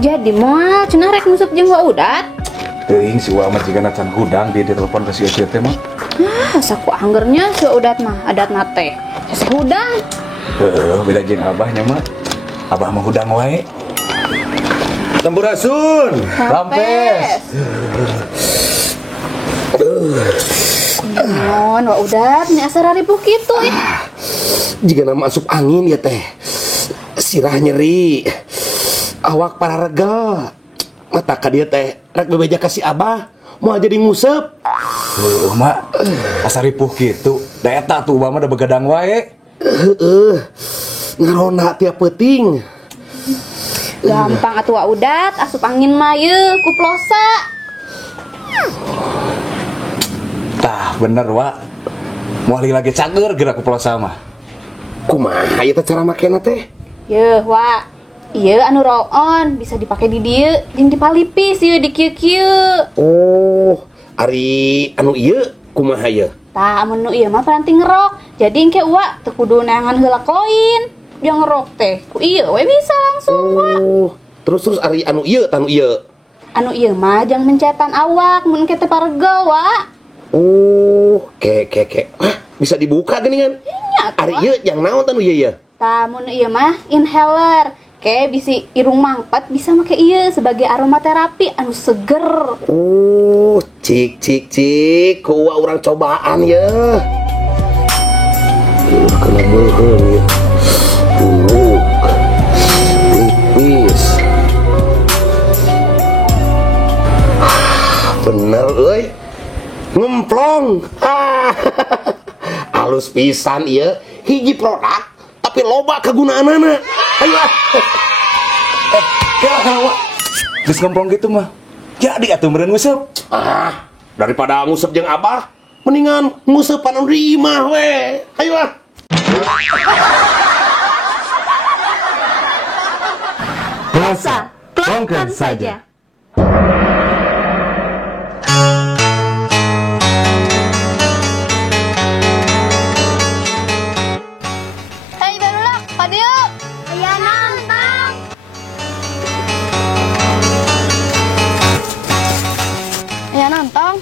Jadi moal cenah rek ngusuk jeung Udat. Teuing si Wa mah jigana can hudang dia ditelepon ka si Ece teh mah. Saku anggernya si Udat mah adatna teh. Si hudang. Beda jeung abahnya mah. Abah mah hudang wae. Sampurasun. Lampes. Non, Wa Udat nya asar ribu kitu Jika masuk angin ya teh, sirah nyeri, awak para regel, mata ka dia teh, rek bebeja kasih abah, mau jadi ngusep. Mak, asar ripuh kitu, da eta tuh mah da begadang wae. Ngarona tiap penting. Gampang atuh Wa Udat, asup angin mah yeuh kuplosa. Tah bener Wa, moali lagi cager gerak kuplosa mah. Kumaha ieu teh cara makena teh? Yeuh Wa, ieu anu roll on bisa dipake di dieu jeung dipalipis ieu di kieu-kieu. Oh, ari anu ieu kumaha ieu? Tah amun nu ieu mah paranti ngerok. Jadi engke Wa teu kudu neangan heula koin. Dia ngerok teh. Ku ieu we bisa langsung Wa. Oh, terus ari anu ieu tanu ieu. Anu ieu mah jang mencetan awak mun engke teh paregel Wa. Oh, ke. Hah, bisa dibuka geuningan? Nya Ari ieu yang naon tanu ieu ya? Tah mun ieu mah inhaler. Ke bisi irung mangpat bisa make ieu sebagai aromaterapi anu seger. Oh, cik, ku urang cobaan ya. Kena beuheung ya. Pipis. Bener euy. Ngemplong. Halus pisan ieu, hiji produk tapi loba kagunaanana. Ayo ah. Kela geus ngemplong gitu mah. Jadi atuh meureun nguseup. Daripada nguseup jeung abah, mendingan nguseupan anu di imah we. Ayo ah. Puasa, plongker saja. Hai barulah, padieu. Aya nonton. Aya nonton.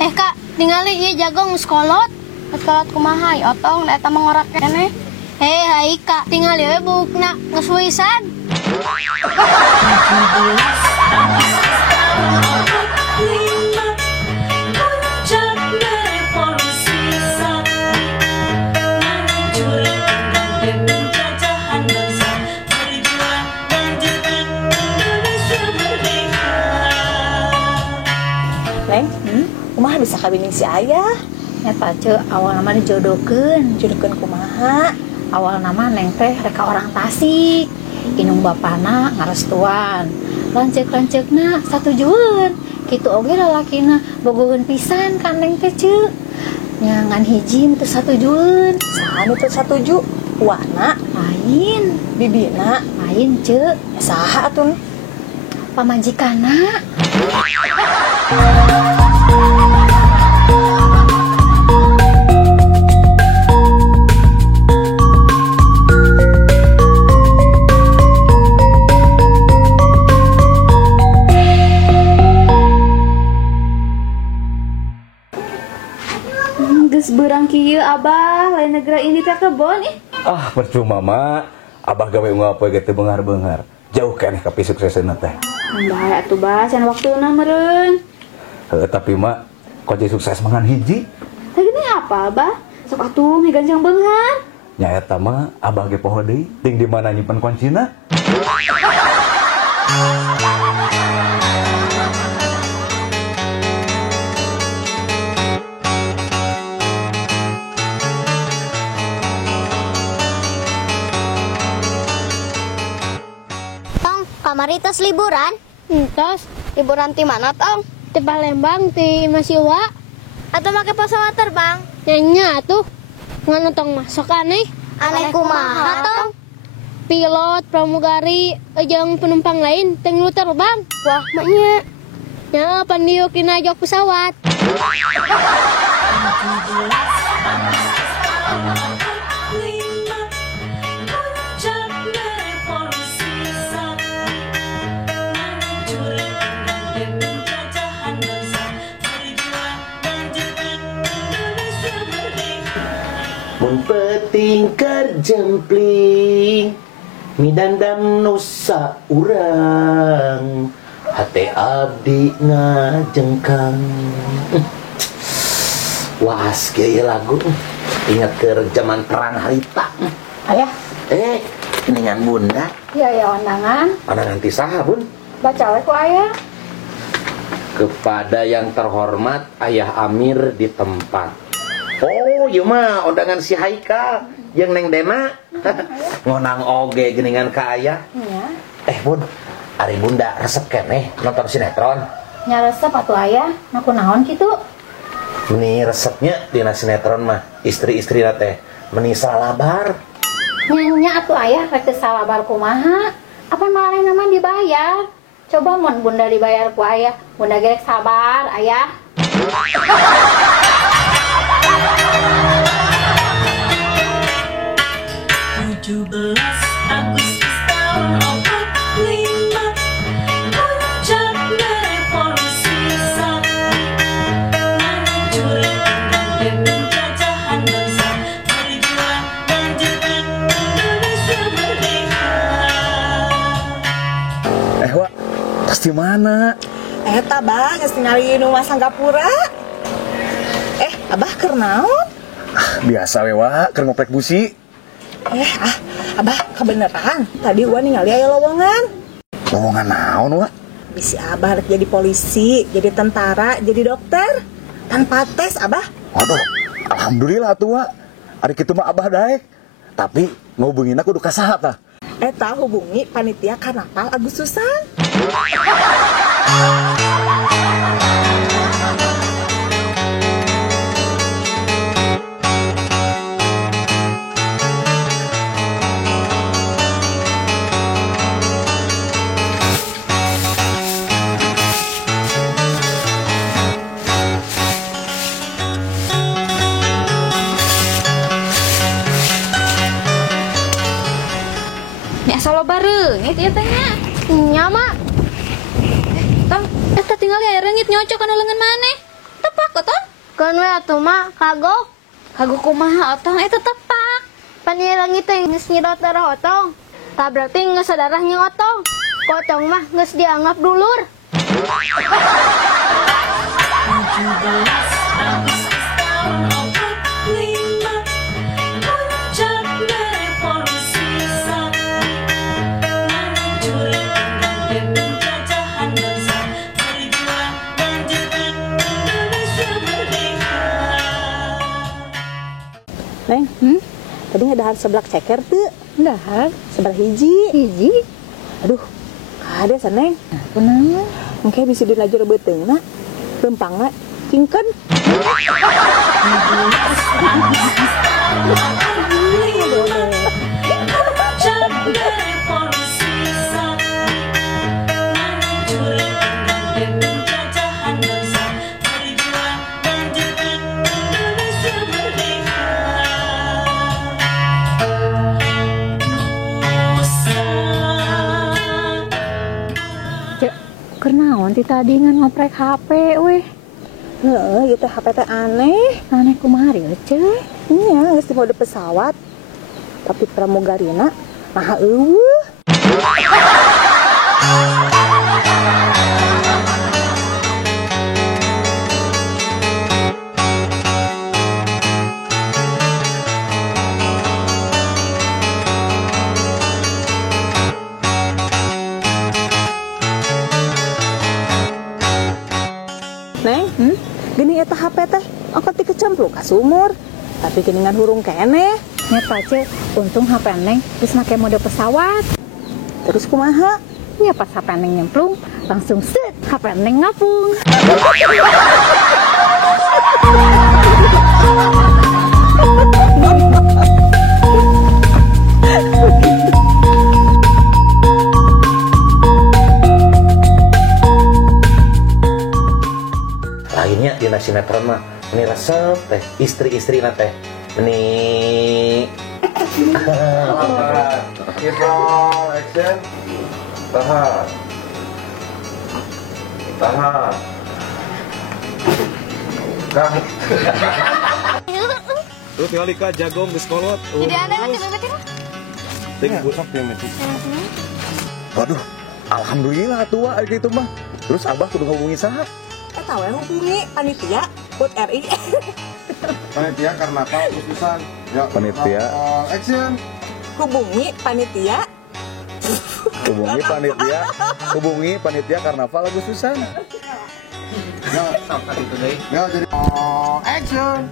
Kak, ningali ieu jago geus kolot. Geus kolot kumaha ieu otong da eta mengorak keneh. Hai Kak, tingali we bukna geus wisan. Leng, kumaha bisa kabining si ayah? Eta ce awal nama dijodohkeun kumaha? Awal nama Neng teh reka orang Tasik. Inung bapana ngarestuan. Lancek-lancekna satujueun. Kitu oge lalakina bogoheun pisan ka Neng teh ce. Nyangan hiji teu satujueun. Saha nu teu satuju? Wana, Lain, bibina, lain ce. saha atuh? Pamajikanna. Geus beurang kieu Abah, lain negara ini teh kebon ih. Percuma mak. Abah gawe ngapa ge teu beungar-beungar. Jauh keneh ka pisukseseuna teh. Bahaya atuh Bah, can waktuna meureun. Tapi mak, koji sukses mangan hiji. Teh gini apa Abah? Sok atuh miganjang beunghar. Nya eta mah abah ge poho deui, ting di mana nyimpen kuncina. Tong, kamari tos liburan? Tos, liburan ti mana tong? Ti Palembang ti Masiwa. Atau make pesawat terbang? Nya atuh. Nganu tong masuk aneh. Aneh kumaha tong? Pilot, pramugari, jeung penumpang lain teu ngelu terbang. Wah, maknya. Nya pandiuk dina jok pesawat. Mun peting kerjempling midandam nusa urang hate abdi ngajengkang. Was kieu lagu ingat ke zaman perang harita. Ayah, Dengan bunda iya ya undangan. Undangan ti saha bun? Baca we ku ayah. Kepada yang terhormat Ayah Amir di tempat. Oh, ieu mah undangan si Haika jeung Neng Dena. Ngonang oge geuningan ka aya. Iya. Bun, ari bunda resep keneh nonton sinetron. Nya resep atuh ayah, naku naon kitu? Ini resepnya dina sinetron mah istri-istri teh meni salabar. Nya atuh ayah rek teu salabar kumaha? Apa marehna mah dibayar? Coba mun bunda dibayar ku ayah, bunda gerek sabar ayah. 17 Agustus tahun 45 puncaknya revolusi sakti menghancurkan penjajahan bangsa berjuang lanjutkan Indonesia merdeka. Wak, tas di mana? Eta bah geus ningali nu Sanggapura. Abah keur naon? Biasa we, Wak, keur ngoprek busi. Abah kebeneran. Tadi gua ningali aya lowongan. Lowongan naon, Wak? Bisi Abah rek jadi polisi, jadi tentara, jadi dokter. Tanpa tes, Abah. Waduh, alhamdulillah tuh, Wak. Ari kitu mah Abah daek. Tapi ngobungina kudu ka saha tah? Eta hubungi panitia Karnaval Agustusan. Solo bareng, itu tanya. Nya mak. Tong, eta tinggal ya rengit nyocok kana leungeun maneh. Tepak kok, Tong. Keun we atuh mak kagok. Kagok kumaha Otong eta tepak. Pan ieu leungit teh geus nyedot darah otong. Tah berarti geus sadarahnya otong. Ku otong mah geus dianggap dulur. 17 Agustus tahun 45 puncaknya revolusi sakti menghancurkan penjajahan bangsa berjuang lanjutkan Indonesia merdeka. Neng, tadi ngedahar seblak ceker tuh. Dahar Sebelah hiji. hiji. Aduh, kade saneng. Kunaon? Engke bisa dilajur beteungna. Lempangna cingken. Puncaknya revolusi sakti menghancurkan penjajahan bangsa berjuang lanjutkan Indonesia merdeka. Cek, keur naon ti tadi ngan ngoprek HP weh. Heeh, ieu teh HP teh aneh. Aneh kumaha ieu, Cek? Iya, geus di mode pesawat. Tapi pramugarina maha eueuh. Neng, gini eta HP teh angkat dikecemplung ka sumur. Tapi geningan hurung keneh. Nyata Cek, untung HP Neng geus make mode pesawat. Terus kumaha? Nya pas HP Neng nyemplung, langsung set HP Neng ngapung. Lainnya di sinetron mah ini resep teh istri-istri teh ini Roll, action. Tahan. Tahan. Kang. Tuh tinggal Ika jagong geus kolot. Jadi ada nanti memetin lah. Waduh, alhamdulillah tua ari kitu mah. Terus Abah kudu hubungi saha? Eta we hubungi panitia HUT RI. Panitia Karnaval khususan. Ya, Panitia. Action. Hubungi panitia. Hubungi panitia Karnaval Agustusan. Ya, jadi action.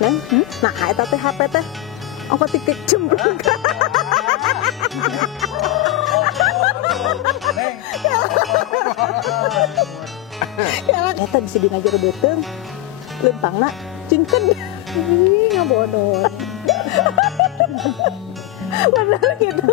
Neng, nah eta teh HP teh. Ongko tikik cemplung. Eta bisa dinajar beteng. Lempangna cingken. Ih, ngabodon. Padahal gitu.